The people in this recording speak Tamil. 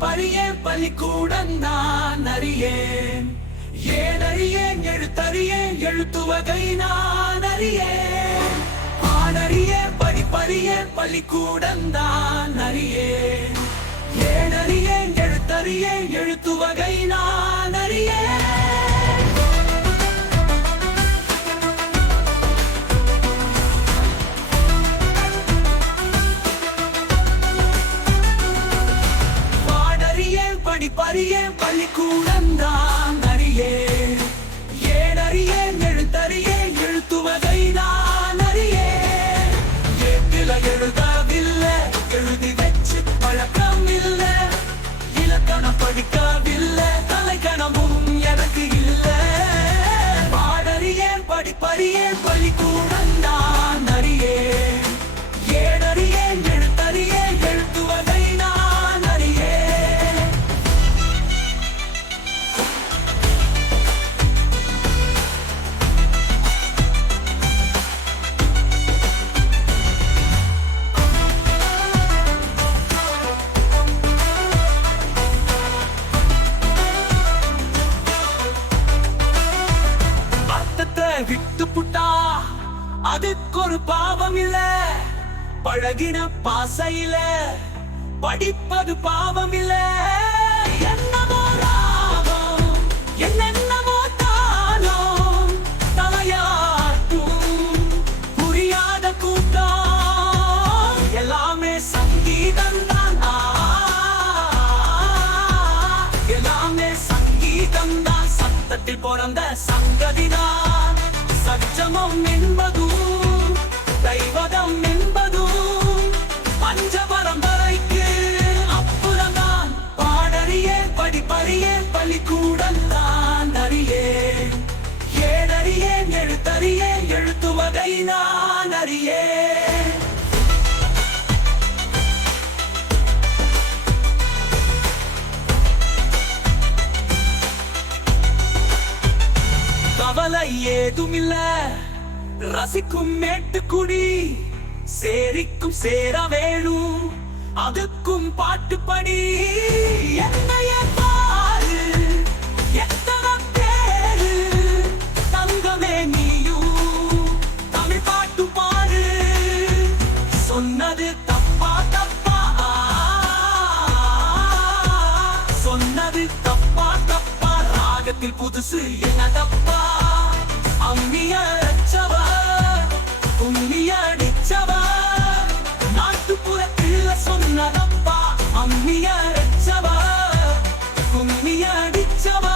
படிப்பறியேன் பள்ளிக்கூடம் நான் அறியேன். ஏனறியேன் எழுத்தறியேன் எழுத்துவகை நான் அறியேன். ஆனறியேன் படிப்பறியேன் பள்ளிக்கூடம் நான் அறியேன். ஏனறியேன் எழுத்தறியேன் எழுத்துவகை நான் அறியேன். படிப்பறியேன் பள்ளிக்கூடம் தான் அறியேன். ஏனறியேன் எழுத்தறியேன் எழுத்துவதை நான் அறியேன். ஏட்டில எழுதவில்லை எழுதி வச்சு பழக்கம் இல்லை. இலக்கணம் படிக்கவில்லை தலைக்கணமும் எனக்கு இல்லை. பாடறியேன் படிப்பறியேன் பள்ளிக்கூடம் தான் அறியேன். ஏனறியேன் எழுத்தறியேன் எழுத்துவதை நான் அறியேன். விட்டு புட்டா அதுக்கு ஒரு பாவம் இல்ல. பழகின பாசையில படிப்பது பாவம் இல்ல. என்னமோ ராகம் என்னென்னமோ தாளம் தலையாட்டும் புரியாத கூட்டம் எல்லாமே சங்கீதம் தான். எல்லாமே சங்கீதம் தான். சத்தத்தில் பிறந்த சங்கதிதான். சச்சமம் என்பதும் தெய்வதம் என்பதும் பஞ்சபரம்பரைக்கு அப்புறம்தான். பாடறியேன் படிப்பறியேன் பள்ளிக்கூடம் தான் அறியேன். ஏனறியேன் எழுத்தறியேன் எழுத்துவதை நான் அறியேன். கவலை ஏதுமில்ல ரசிக்கும் மேட்டுக்குடி சேரிக்கும் சேர வேணும் அதுக்கும் பாட்டு படி. என்னைய பாரு எத்தனை பேரு தங்கமே நீயும் தமிழ் பாட்டு பாரு. சொன்னது தப்பா தப்பா சொன்னது தப்பா தப்பா ராகத்தில் புதுசு என்ன தப்பா. அம்மியடிச்சவா உம்மியடிச்சவா நாட்டுப்புறத்தில் சொன்னதப்பா. அம்மியடிச்சவா உம்மியடிச்சவா